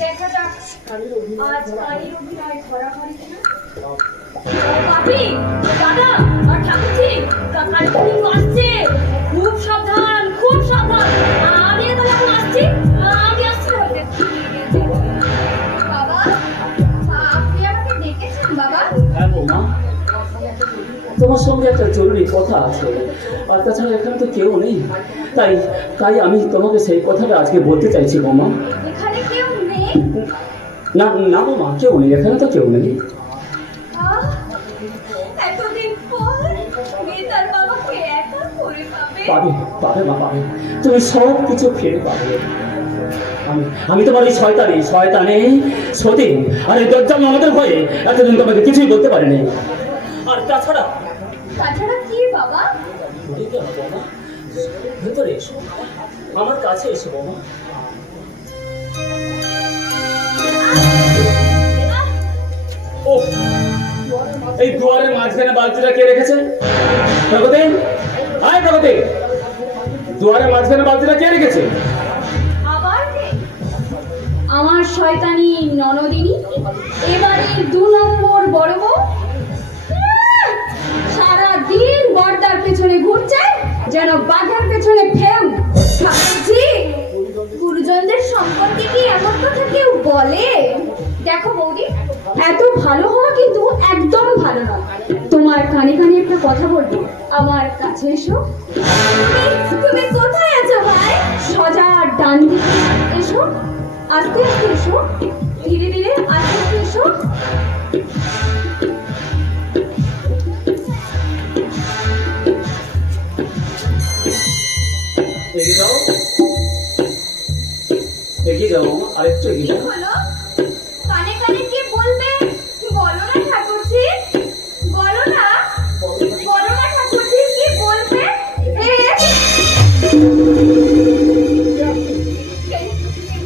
দেখা যাক আজ বাড়ির অভিনয় ধরা পড়ে কিনা। বাপি, দাদা আর ঠাকুরজি, কাকার খুব আসছে, খুব সাবধান, খুব সাবধান। আমি তাহলে এখন আসছি, আমি আসছি। বাবা, আপনি আমাকে ডেকেছেন বাবা? হ্যাঁ বৌমা, তোমার সঙ্গে একটা জরুরি কথা আছে, আর তাছাড়া এখানে তো কেউ নেই, তাই তাই আমি তোমাকে সেই কথাটা আজকে বলতে চাইছি বৌমা। এখানে কেউ নেই? না না বৌমা, কেউ নেই, এখানে তো কেউ নেই। এতদিন পর মেয়ে তার বাবাকে একা করে পাবে। পাবে পাবে মা, পাবে, তুমি সব কিছু ফিরে পাবে। আমি তোমার এই শয়তানে সতী আর এই দজ্জাল আমাদের ভয়ে এতদিন তোমাকে কিছুই বলতে পারিনি। আর তাছাড়া কি বাবা? ভেতরে এসো, আমার কাছে এসো বাবা। ও, এই দুয়ারের মাঝখানে বালতিটা কে রেখেছে? প্রগতি, আয় প্রগতি, দুয়ারের মাঝখানে বালতিটা কে রেখেছে? আবার কে? আমার শয়তানি ননদিনী, এবারে 2 নম্বর বড় বউ। সারা দিন বর্দার পেছনে ঘুরছে যেন বাঘের পেছনে ফেউ। ঠাকুরজি, গুরুজনদের সম্পর্কে কি এমন কথা কেউ বলে? দেখো বৌদি, এত ভালো হওয়া কিন্তু একদম ভালো নয়। তোমার কানে কানে একটা কথা বলবো, আমার কাছে এসো। তুমি কোথায় আছো ভাই? সোজা ডান দিকে এসো, আস্তে আস্তে এসো, ধীরে ধীরে আস্তে আস্তে এসো। এগিয়ে যাও, এগিয়ে যাও, আরেকটু এগিয়ে যাও। হলো, কানে কানে কি বলবে বলো না ঠাকুরজি, বলো না ঠাকুরজি, কি বলবে?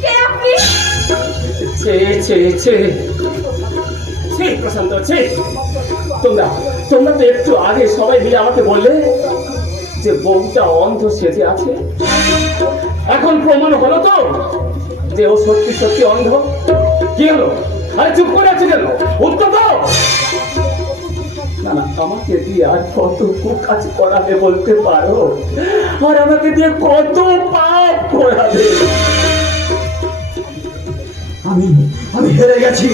কে আপনি? প্রশান্ত, তোমরা তো একটু আগে সবাই মিলে আমাকে বললে যে বউটা অন্ধ সেজে আছে। এখন প্রমাণ হলো তো যে ও সত্যি সত্যি অন্ধ। কি হলো? আরে চুপ করে আছে কেন? উত্তর দাও। না না, আমাকে দিয়ে আর কত কাজ করাবে বলতে পারো? আর আমাকে দিয়ে কত পাপ করাবে? আমি হেরে গেছি,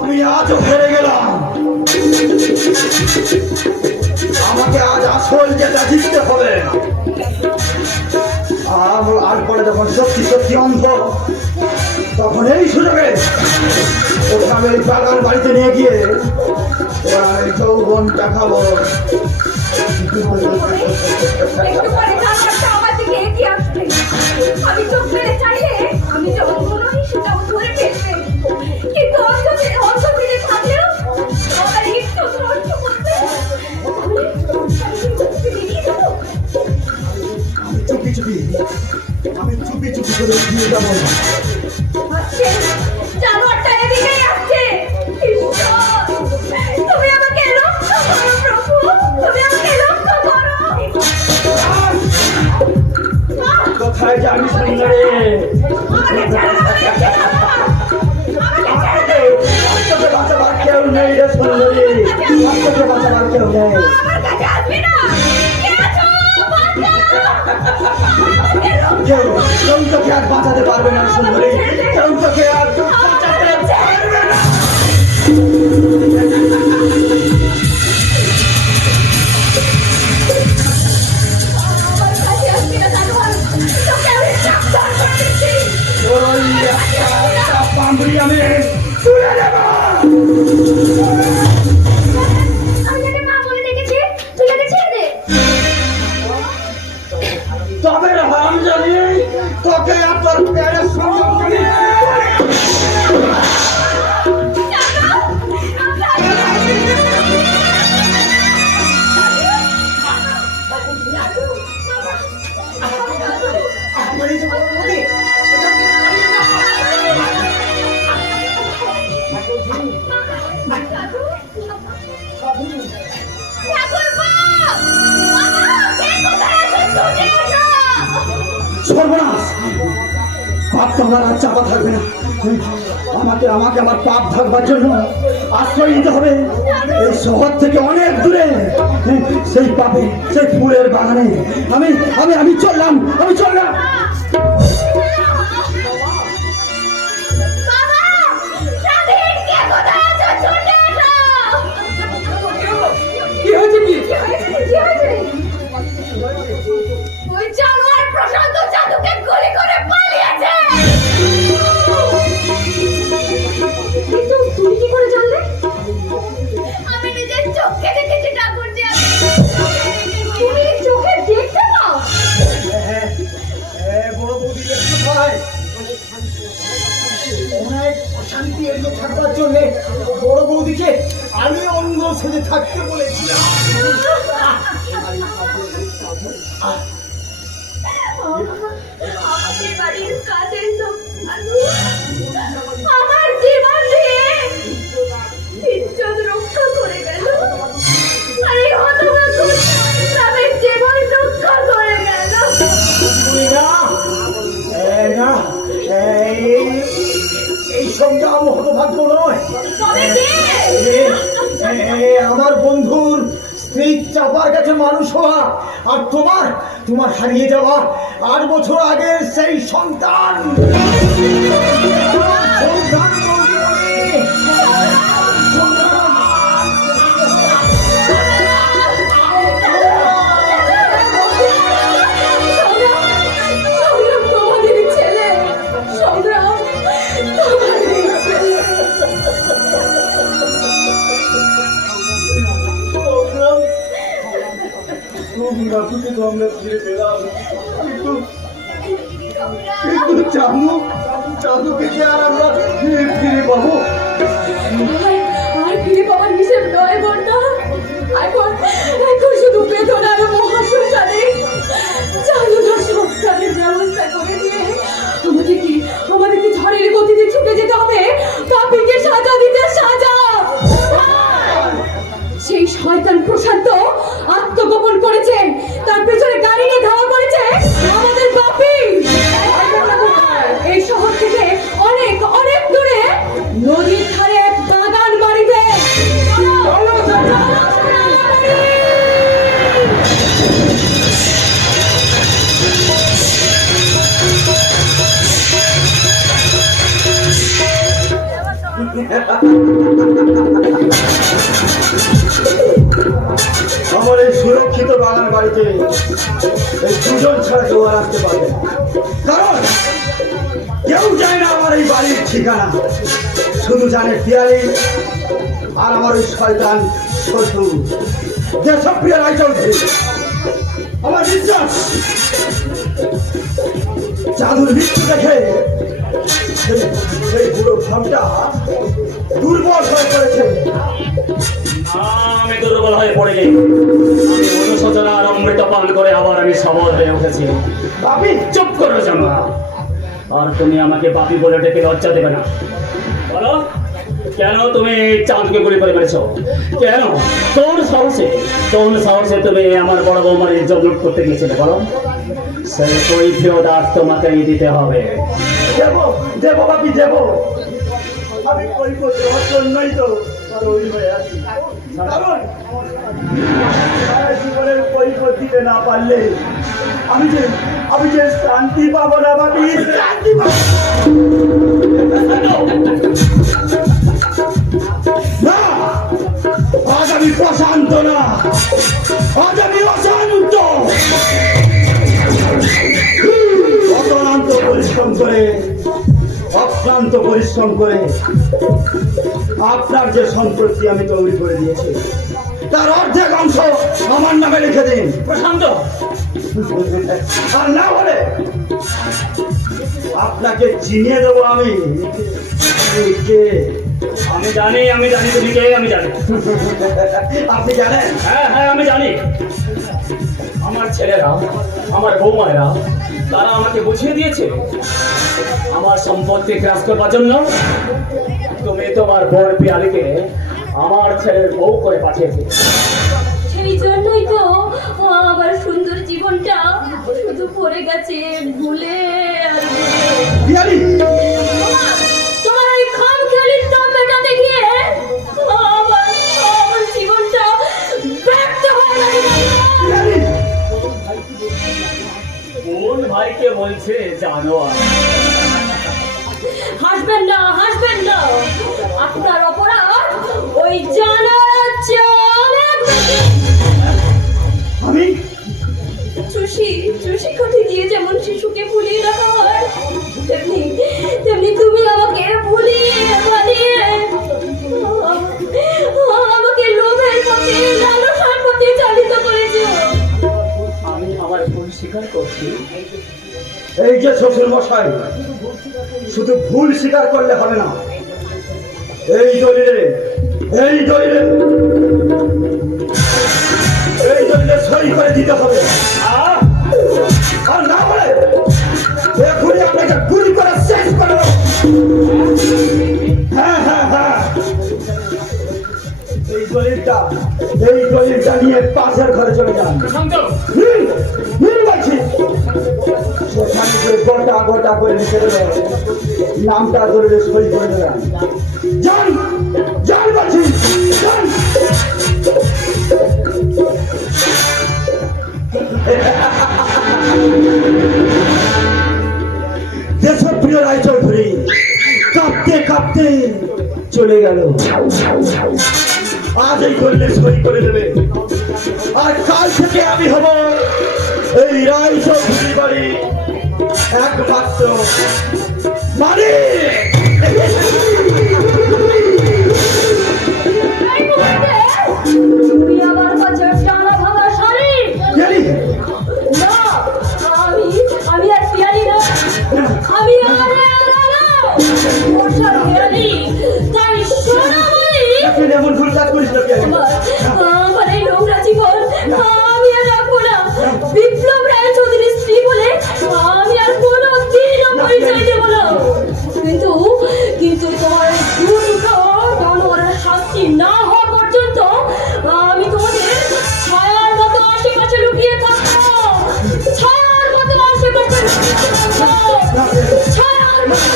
আমি আজও হেরে গেলাম। আমাকে আজ আসল যেটা জিততে হবে। আর পরে যখন সত্যি সত্যি অন্ধ, তখন এই সুযোগে ওকে আমি এই বাগান বাড়িতে নিয়ে গিয়ে ওরা আমি যৌবনটা খাবো। একটু পরে জানোয়ারটা আমার দিকে এগিয়ে আসবে। আমি চোখ মেলে চাইলে আমি যখন নই সেটাও ধরে ফেলবে। কিন্তু অন্ধকারে থাকলেও আমার একটু নষ্ট করবে। আমি চুপি চুপি করে দিয়ে যাবো। আসছে, জানোয়ারটা এদিকেই আসছে। ঈশ্বর, তুমি আমাকে রক্ষা করো প্রভু, তুমি আমাকে রক্ষা করো। কোথায় যাবি সুন্দরী? আমাকে ছেড়ে দাও, আমাকে ছেড়ে দাও। আমাকে ছেড়ে দাও। তোকে বাঁচাবার কেউ নেই রে সুন্দরী, তোকে বাঁচাবার কেউ নেই। আমার কাছে আসবি না। কে আছো? কেউ কেউ তোকে আর বাঁচাতে পারবে না সুন্দরী, কেউ তোকে আর বাঁচাতে পারবে না। আমার কাছে আসবি না জানোয়ার। তোকে আমি সাবধান করে দিচ্ছি। ওই একটা পামড়ি আমি তুলে দেবো। আমি তোকে মা বলে ডেকেছি, তুই ওকে ছেড়ে দে। তবে হাম জানি তোকে আর তোর প্যারের সঙ্গে সর্বনাশ, পাপ তো আমার আর চাপা থাকবে না। আমাকে আমাকে আমার পাপ ঢাকবার জন্য আশ্রয় নিতে হবে এই শহর থেকে অনেক দূরে, সেই পাপে সেই ফুলের বাগানে। আমি আমি আমি চললাম, আমি চললাম। কি হয়েছে কি? ওই জানোয়ার প্রশান্ত জাদুকে গুলি করে পালিয়েছে। কিন্তু তুমি কি করে জানলে? আমি নিজের চোখে দেখেছি ঠাকুরজি। তুমি চোখে দেখতে না? বড় বৌদি দেখতে পাই অনেক অশান্তি এড়িয়ে থাকবার জন্য বড় বৌদিকে আমি অন্য সেজে থাকতে বলেছিলাম। আমাদের বাড়ির কাজের লোক জানু আমার জীবন দিয়ে ইজ্জত রক্ষা করে গেল। আর এই হতভাগ্য গ্রামের জীবন রক্ষা করে গেল। না এই সংগ্রাম হতভাগ্য নয়, তবে কে? আমার বন্ধুর স্ত্রী চাপার কাছে মানুষ হওয়া, আর তোমার তোমার হারিয়ে যাওয়া 8 বছর আগের সেই সন্তান। সন্তান বৌদিমণি, সংগ্রাম তোমাদের ছেলে, সংগ্রাম তোমাদের ছেলে। রাতুকে তো আমরা ফিরে পেলাম, কিন্তু চাঁদুকে কি আর আমরা ফিরে পাবো? আর ফিরে পাওয়ার হিসেব নয় বন্যা। এখন শুধু বেদনার মহাশ্মশানে চাঁদুর সংস্কারের ব্যবস্থা করে দিয়ে আমাদেরকে ঝড়ের গতিতে ছুটে যেতে হবে। পাপীকে সাজা দিতে সাজা। সেই শয়তান প্রশান্ত আত্মগোপন করেছে, তার পেছনে গাড়ি নিয়ে ধাওয়া করেছে আমাদের পাপী। এই শহর থেকে অনেক অনেক দূরে নদীর ধারে এক বাগান বাড়িতে বাড়িতে এই দুজন ছাড়া কেউ আর আসতে পারবে না। কারণ কেউ জানে না আমার এই বাড়ির ঠিকানা, শুধু জানে পিয়ালি আর আমার ওই শয়তান শ্বশুর দেশপ্রিয় রায়চৌধুরী। আমার বিশ্বাস জাদুর মৃত্যু দেখে সেই বুড়ো ভাবটা দুর্বল হয়ে পড়েছে। আমি দুর্বল হয়ে পড়েছি। আমি অনুশোচনা আর অমৃত পান করে আবার আমি সবল হয়ে উঠেছি। বাপি চুপ করো জামা। আর তুমি আমাকে বাপি বলে ডেকে লজ্জা দেবে না। বলো, কেন তুমি চাঁদকে গুলি করে মেরেছো? কেন? কোন সাহসে তুমি আমার বড় বৌমার ইজ্জত লুট করতে গিয়েছিলে? বলো, সেই কৈফিয়ত তোমাকেই দিতে হবে। দেবো বাপি দেবো। আমি কৈফিয়ত দেওয়ার জন্যই তো তৈরি হয়ে আছি। কারণ সারা জীবনের কৈফিয়ত দিতে না পারলে আমি যে শান্তি পাবো না বাপি, শান্তি পাবো না। আজ আমি প্রশান্ত না, আজ আমি অশান্ত। অক্লান্ত পরিশ্রম করে আপনার যে সম্পত্তি আমি তৈরি করে দিয়েছি তার অর্ধেক অংশ আমার নামে লিখে দিন প্রশান্ত। আর না হলে আপনাকে চিনিয়ে দেবো আমি কে। আমি জানি তুমি কে। আমি জানি। আপনি জানেন? হ্যাঁ হ্যাঁ, আমি জানি। আমার ছেলেরা, আমার বৌমায়েরা, তারা আমাকে বুঝিয়ে দিয়েছে আমার সম্পত্তি গ্রাস করবার জন্য তুমি তোমার বোন পিয়ালিকে আমার ছেলের বউ করে পাঠিয়েছে। সেই জন্যই তো আমার সুন্দর জীবনটা শুধু পড়ে গেছে ভুলে আর ভুলে। পিয়ালি তোমার ওই খামখেয়ালির দামটা দেখিয়ে আমার জীবনটা ব্যর্থ হয়ে গেছে। পিয়ালি কোন ভাইকে বলছে জানো? হাসবেন না আপনার অপরাধ ওই জানার চেয়ে অনেক বেশি। আমি চুষি কাঠি দিয়ে যেমন শিশুকে ভুলিয়ে রাখা হয়, তেমনি তুমি আমাকে ভুলিয়ে বানিয়ে আমাকে লোভের পথে লালসার পথে চালিত করেছো। আমি আমার ভুল স্বীকার করছি। এই যে শ্বশুর মশাই, শুধু ভুল স্বীকার করলে হবে না, এই দলিলে সই করে দিতে হবে। আর না বলে এখনই আপনাকে গুলি করে শেষ করে দেবো। হ্যাঁ, এই দলিলটা নিয়ে পাশের ঘরে চলে যান। প্রশান্ত, বলছি সেখানে গোটা করে লিখে দেবে, নামটা ধরে সই করে দেবেন। যান বলছি, যান। দেশপ্রিয় রায়চৌধুরী কাঁপতে চলে গেল। আজ এই করলে সই করে দেবে, আর কাল থেকে আমি হব এই রায়চৌধুরী বাড়ি একমাত্র মালিক। তুমি আমার কাছে টানা ভাঙা শাড়ি না, আমি আর পিয়ালি না, আমি বর্ষার পিয়ালি। তাই সোনামণি, এমন ভুল কাজ করিস না পিয়ালি। আমার এই নোংরা জীবন আমি আর রাখবো না। বিপ্লব রায়চৌধুরীর স্ত্রী বলে আমি আর কোনোদিনও পরিচয় দেব না। কিন্তু তোমার দুটো জানোয়ারের শাস্তি না হওয়া পর্যন্ত আমি তোমাদের ছায়ার মতো আশেপাশে লুকিয়ে থাকবো। ছায়ার মতো আশেপাশে লুকিয়ে থাকবো। ছায়ার মতো।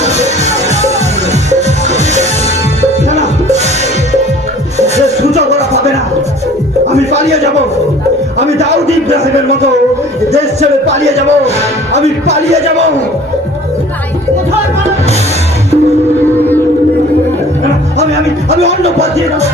না, সে সুযোগ ওরা পাবে না। আমি পালিয়ে যাব, আমি দাউদ ইব্রাহিমের মতো দেশ ছেড়ে পালিয়ে যাব। আমি পালিয়ে যাব। আমি অন্য পথ দিয়ে যাবো।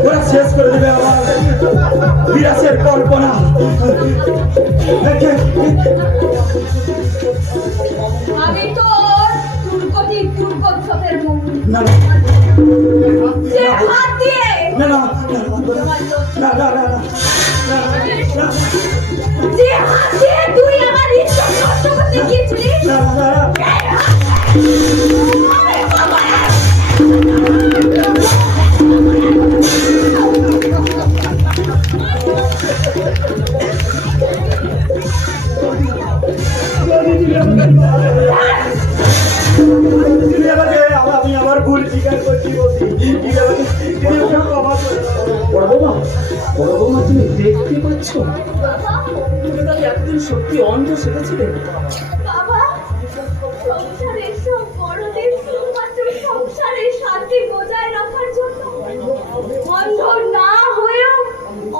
ওরা শেষ করে দেবে আমার বিরাসের কল্পনা। আমি তো তুর্কটি তুর্কোৎসবের মন্ত্রী না যে হাত দিয়ে না না তোমার লজ্জা- না না না না যে হাত দিয়ে তুই আমার ইজ্জত নষ্ট করতে গিয়েছিলি না না আমি কখনো আমি আমার ভুল স্বীকার করছি বলছি। তুমি ওকে ক্ষমা করে দাও। বড় বৌমা তুমি দেখতে পাচ্ছ তাহলে এতদিন সত্যি অন্ধ সেজেছিলে। বাবা সংসারের সব বড়দের শুধুমাত্র সংসারের শান্তি বজায় রাখার জন্য অন্ধ না হয়েও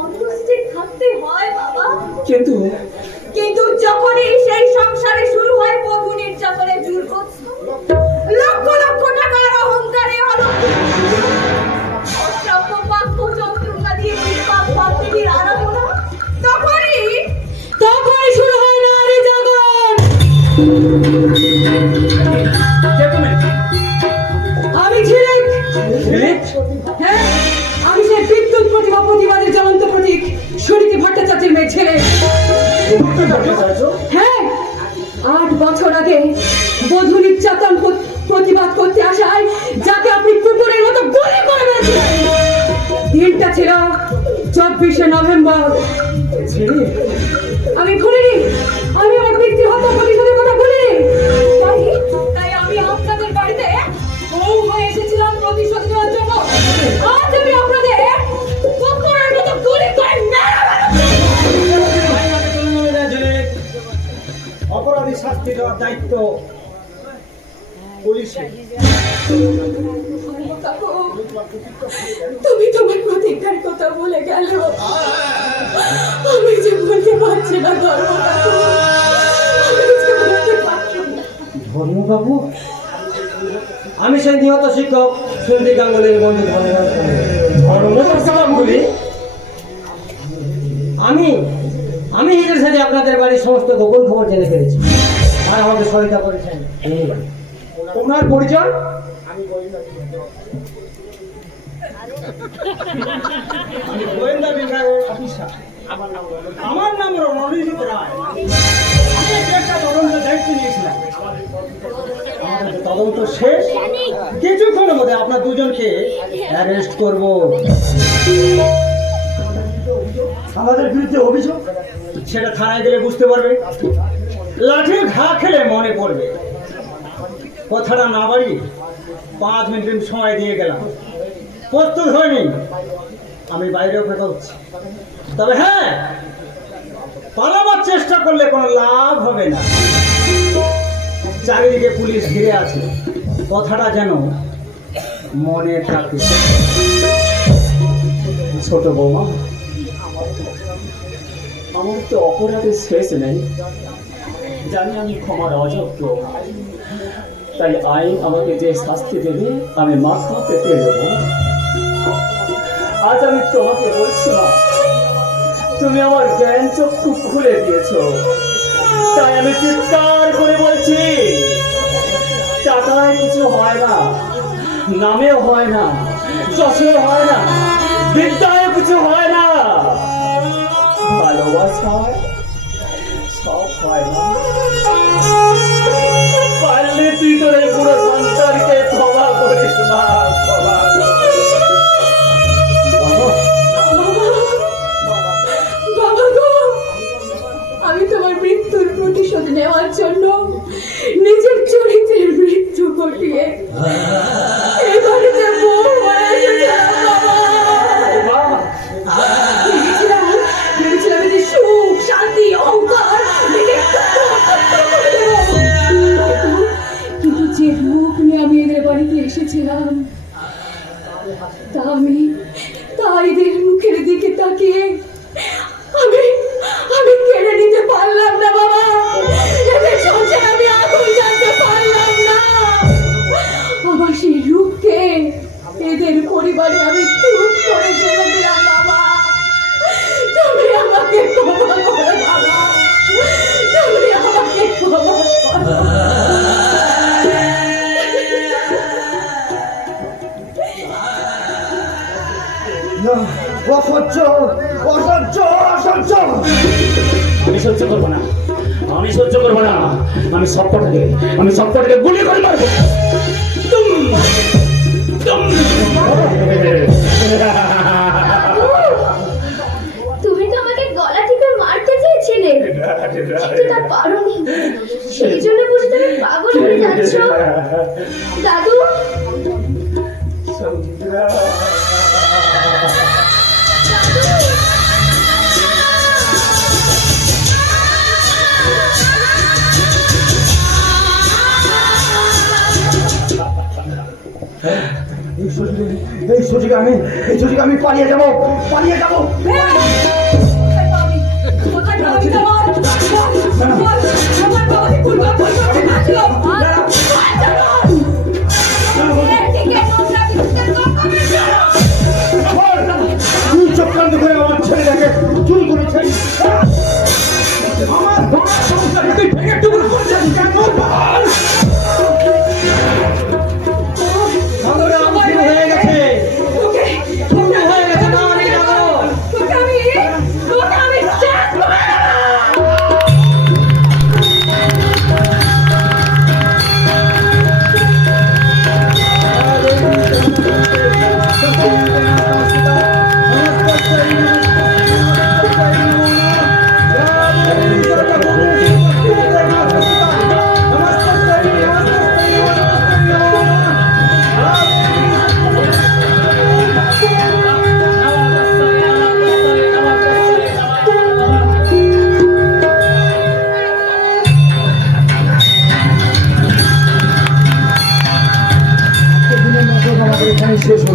অন্তস্থে থাকতে হয় বাবা। কিন্তু কিন্তু যখনই সেই সংসারে শুরু হয় বধূ নির্যাতনের দুর্গোৎসব, লক্ষ লক্ষ টাকার অহংকারে অপ্রাপ্য বাক্য যন্ত্রণা দিয়ে নিষ্পাপ বান্ধবীর আরাধনা, তখনই শুরু হয় নারী জাগরণ। আমি ঝিলিক। হ্যাঁ, আমি সেই বিদ্যুৎ প্রতিভা প্রতিবাদের জ্বলন্ত প্রতীক সুনীতি ভট্টাচার্যের মেয়ে ছেলে। হ্যাঁ, 8 বছর আগে বধূ নির্যাতন প্রতিবাদ করতে আসায় যাকে আপনি কুকুরের মতো গুলি করে মেরেছিলেন, দিনটা ছিল 24শে নভেম্বর। আমি ভুলিনি, আমি আমার পিতৃ হত্যা প্রতিশোধের কথা ভুলিনি। তাই আমি আপনাদের বাড়িতে বউ হয়ে এসেছিলাম প্রতিশোধ নেওয়ার জন্য। আজ আমি আপনাদের কুকুরের মতো গুলি করে অপরাধী শাস্তি দেওয়ার দায়িত্ব পুলিশের। তুমি তোমার প্রতিজ্ঞার কথা বলে গেল, আমি যে বলতে পারছি না ধর্মবাবু, আমি সেই নিহত শিক্ষক সুনীতি গাঙ্গুলির বন্ধু ধর্মবাবু। আমি নিজের সাথে আপনাদের বাড়ির সমস্ত গোপন খবর জেনে ফেলেছি আর আমাকে সহায়তা করেছেন। ওনার পরিচয়? আমি গোয়েন্দা বিভাগের অফিসার। আমার নাম রণজিৎ রায়। আমি একটা তদন্ত দায়িত্ব নিয়েছিলাম। আমাদের তদন্ত শেষ, কিছুক্ষণের মধ্যে আপনার দুজনকে অ্যারেস্ট করব। আমাদের বিরুদ্ধে অভিযোগ সেটা থানায় গেলে বুঝতে পারবে, লাঠির ঘা খেলে মনে পড়বে। কথাটা না বাড়িয়ে 5 মিনিট সময় দিয়ে গেলাম, প্রস্তুত হয়নি, আমি বাইরে অপেক্ষা করছি। তবে হ্যাঁ, পালাবার চেষ্টা করলে কোনো লাভ হবে না, চারিদিকে পুলিশ ঘিরে আছে, কথাটা যেন মনে থাকে। ছোট বৌমা, আমার তো অপরাধের শেষ নেই, জানি আমি ক্ষমার অযোগ্য, তাই আইন আমাকে যে শাস্তি দেবে আমি মাথা পেতে দেব। আজ আমি তোমাকে বলছি না, তুমি আমার জ্ঞান চক্ষু খুলে দিয়েছো, তাই আমি চিৎকার করে বলছি, টাকায় কিছু হয় না, নামেও হয় না, যশেও হয় না, বিদ্যায় কিছু হয় না, ভালোবাসায় সব হয় না। পারলে তুই তোর এই পুরো সংসারকে ক্ষমা করিস না, ক্ষমা করিস। বাবা গো, আমি তোমার মৃত্যুর প্রতিশোধ নেওয়ার জন্য নিজের চরিত্রের মৃত্যু ঘটিয়ে এই বাড়িতে বউ হয়ে এসেছিলাম বাবা। ভেবেছিলাম এতে সুখ শান্তি অহংকার একে করে দেবো। কিন্তু যে রূপ নিয়ে আমি এদের বাড়িতে এসেছিলাম তা এদের মুখের দিকে তাকিয়ে আমি কেড়ে নিতে পারলাম না বাবা। এদের সংসারে আমি আগুন জ্বালতে পারলাম না। আমার সেই রূপকে এদের পরিবারে আমি চুপ করে আমি সহ্য করবো না। আমি সবকটাকে গুলি করে মারবো। তুম, তুম। তুমি তো আমাকে গলা টিপে মারতে চেয়েছিলে, কিন্তু তা পারোনি। সেই জন্য বুঝি তুমি পাগল হয়ে যাচ্ছ। দাদু, এই সুযোগে আমি পালিয়ে যাবো। কোথায় পাবি? কোথায় পাবি তোমার? বল, আমার বাবাকে খুলবা করতে নাচল। তুই চক্রান্ত করে আমার ছেলেটাকে চুরি করেছেন। আমার সংসারকে তুই ভেঙে টুকরো করেছেন কেন? হয়ে গেছে, হয়ে গেছে। না আমি যাবো। তোকে আমি শেষ করে আমাদের এখানে শেষ হলো।